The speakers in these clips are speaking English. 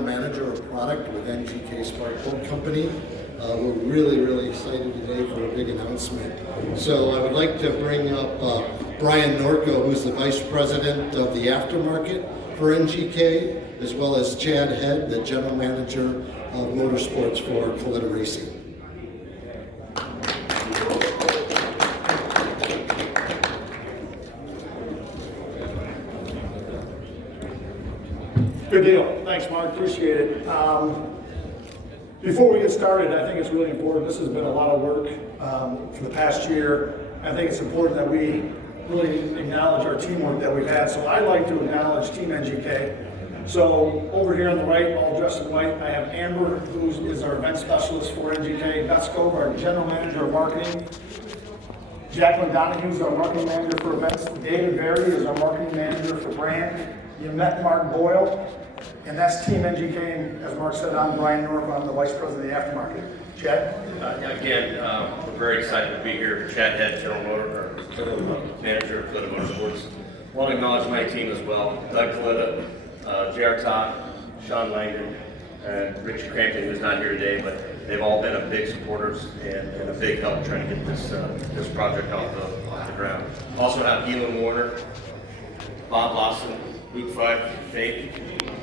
Manager of product with NGK Spark Plug Company. We're really excited today for a big announcement. So I would like to bring up Brian Norco, who's the Vice President of the Aftermarket for NGK, as well as Chad Head, the General Manager of Motorsports for Kalitta Racing. Good deal. Thanks, Mark. Appreciate it. Before we get started, I think it's really important. This has been a lot of work for the past year. I think it's important that we really acknowledge our teamwork that we've had. So I'd like to acknowledge Team NGK. So over here on the right, all dressed in white, I have Amber, who is our event specialist for NGK. Beth Scove, our General Manager of Marketing. Jacqueline Donahue is our Marketing Manager for Events. David Verdi is our Marketing Manager for Brand. You met Mark Boyle, and that's Team NGK, and as Mark said, I'm Brian Norco, I'm the Vice President of the Aftermarket. Chad? Again, we're very excited to be here. Chad Head, General Manager of Kalitta Motorsports. I want to acknowledge my team as well. Doug Kalitta, J.R. Todd, Sean Langdon, and Richard Crampton, who's not here today, but they've all been a big supporters and a big help trying to get this project off the ground. Also have Elon Warner, Bob Lawson, Luke Fry, Faith,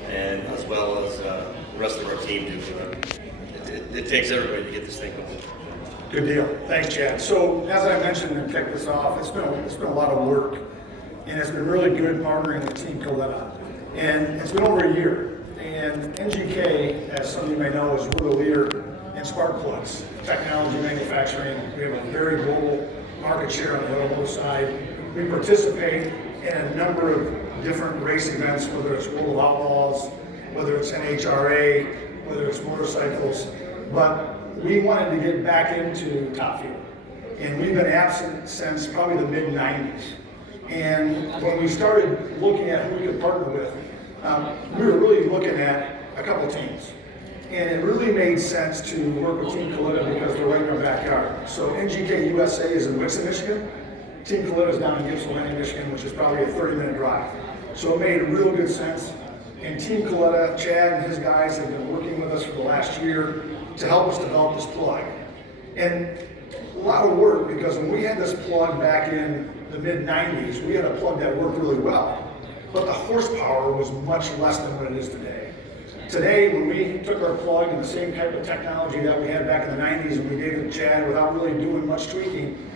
and as well as the rest of our team do. It takes everybody to get this thing going. Good deal. Thanks, Chad. So, as I mentioned and kick this off, it's been a lot of work, and it's been really good partnering with Team Kalitta. And it's been over a year. And NGK, as some of you may know, is we're the leader in spark plugs, technology manufacturing. We have a very global market share on the automotive side. We participate in a number of different race events, whether it's World of Outlaws, whether it's NHRA, whether it's motorcycles, but we wanted to get back into Top Fuel. And we've been absent since probably the mid-90s. And when we started looking at who we could partner with, we were really looking at a couple teams. And it really made sense to work with Team Kalitta because they're right in our backyard. So NGK USA is in Wixon, Michigan. Team Kalitta is down in Ypsilanti, Michigan, which is probably a 30-minute drive. So it made real good sense. And Team Kalitta, Chad and his guys have been working with us for the last year to help us develop this plug. And a lot of work, because when we had this plug back in the mid-90s, we had a plug that worked really well. But the horsepower was much less than what it is today. Today, when we took our plug and the same type of technology that we had back in the 90s and we gave it to Chad without really doing much tweaking,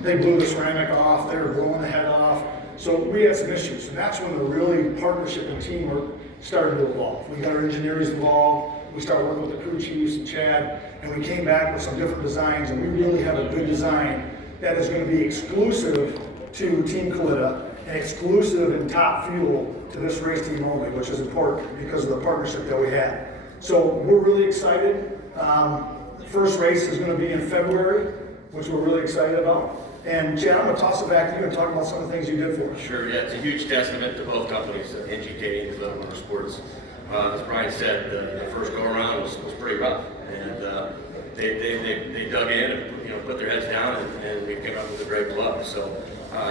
they blew the ceramic off, they were blowing the head off. So we had some issues, and that's when the really partnership and teamwork started to evolve. We got our engineers involved, we started working with the crew chiefs and Chad, and we came back with some different designs, and we really have a good design that is going to be exclusive to Team Kalitta and exclusive in Top Fuel to this race team only, which is important because of the partnership that we had. So we're really excited. The first race is going to be in February, which we're really excited about. And Chad, I'm going to toss it back to you and talk about some of the things you did for us. Sure, yeah, it's a huge testament to both companies, NGK and Kalitta Motorsports. As Brian said, the first go around was pretty rough, and they dug in and put their heads down, and we came up with a great plug. So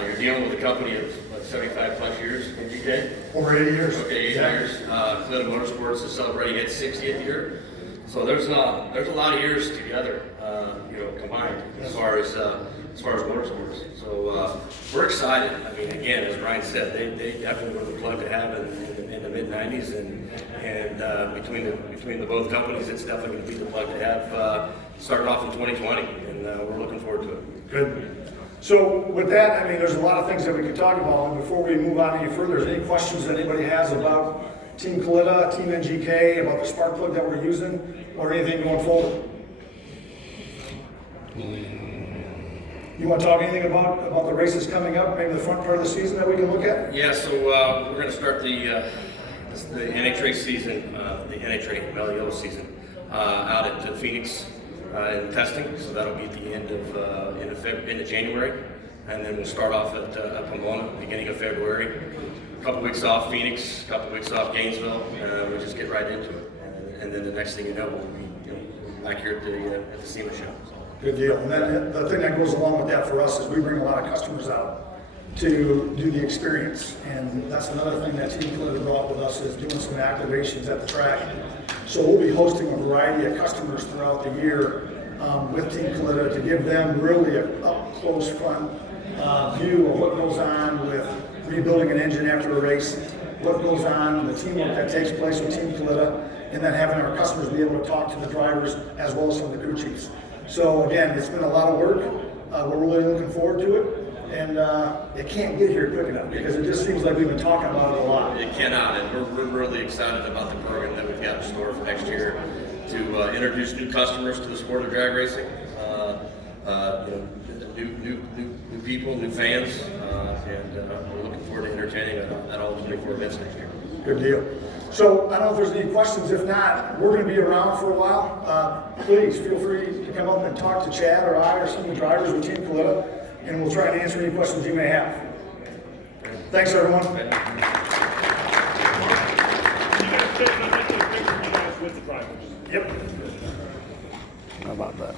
you're dealing with a company of 75 plus years, NGK? Over 80 years. Okay, 80 years. Kalitta Motorsports is celebrating its 60th year. So there's a lot of years together, combined as far as motorsports. So we're excited. I mean, again, as Ryan said, they definitely were the plug to have in the mid '90s, and between the both companies, it's definitely going to be the plug to have starting off in 2020, and we're looking forward to it. Good. So with that, I mean, there's a lot of things that we could talk about. And before we move on any further, is there any questions that anybody has about Team Kalitta, Team NGK, about the spark plug that we're using, or anything going forward? You want to talk anything about the races coming up, maybe the front part of the season that we can look at? Yeah, so we're going to start the NHRA season, the NHRA Valley Yellow season, out at Phoenix in testing. So that'll be at the end of January, and then we'll start off at Pomona, beginning of February. A couple weeks off Phoenix, a couple weeks off Gainesville. We'll just get right into it, and then the next thing you know, we'll be back here at the SEMA show. Good deal. And then the thing that goes along with that for us is we bring a lot of customers out. to do the experience. And that's another thing that Team Kalitta brought with us, is doing some activations at the track. So we'll be hosting a variety of customers throughout the year with Team Kalitta to give them really an up-close front view of what goes on with rebuilding an engine after a race, what goes on, the teamwork that takes place with Team Kalitta, and then having our customers be able to talk to the drivers as well as some of the crew chiefs. So again, it's been a lot of work. We're really looking forward to it, and it can't get here quick enough because it just seems like we've been talking about it a lot. It cannot, and we're really excited about the program that we've got in store for next year to introduce new customers to the sport of drag racing, new people, new fans, and we're looking forward to entertaining at all 24 events next year. Good deal. So I don't know if there's any questions. If not, we're going to be around for a while. Please feel free to come up and talk to Chad or I or some of the drivers with Team Kalitta, and we'll try to answer any questions you may have. Thanks, everyone. You guys still come into the picture, you guys with the drivers. Yep. How about that?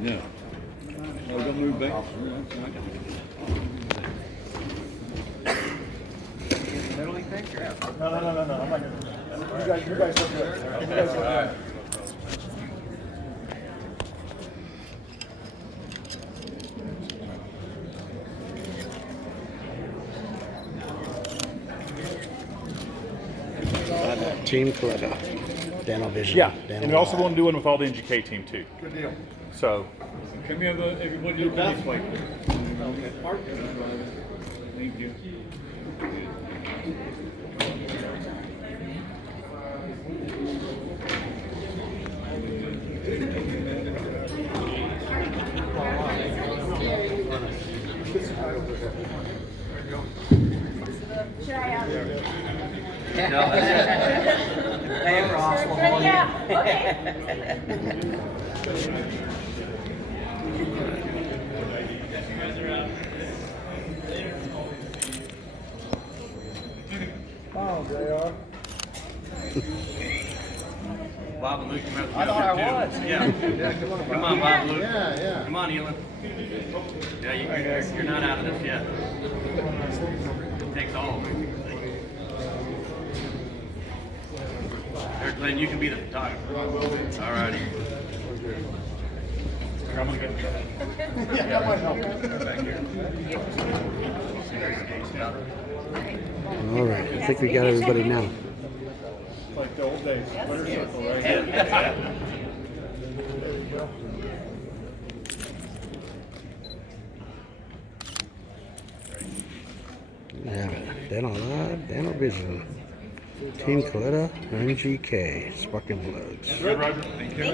Yeah. We're gonna move back. No. I'm not gonna. You guys look good. You guys look good. Team Kalitta, Dano Vision. Yeah, Dano and we also Live. want to do one with all the NGK team too. Good deal. So, Can we have everybody look this way? Okay. Thank you. Should I No, that's it. Yeah, okay. Bob and Luke, come out. I thought I was. Yeah. Come on, Bob and Luke. Yeah. Come on, Elon. Yeah, you're not out of this yet. It takes all of it. There, Glenn, you can be the photographer. All righty. I'm gonna get Yeah, that might help. Back here. All right, I think we got everybody now. like the old days. Winter circle, right? We have it. Dano Live, Dano Vision, Team Kalitta, NGK, Sparking Plugs. Good, Roger. Thank you.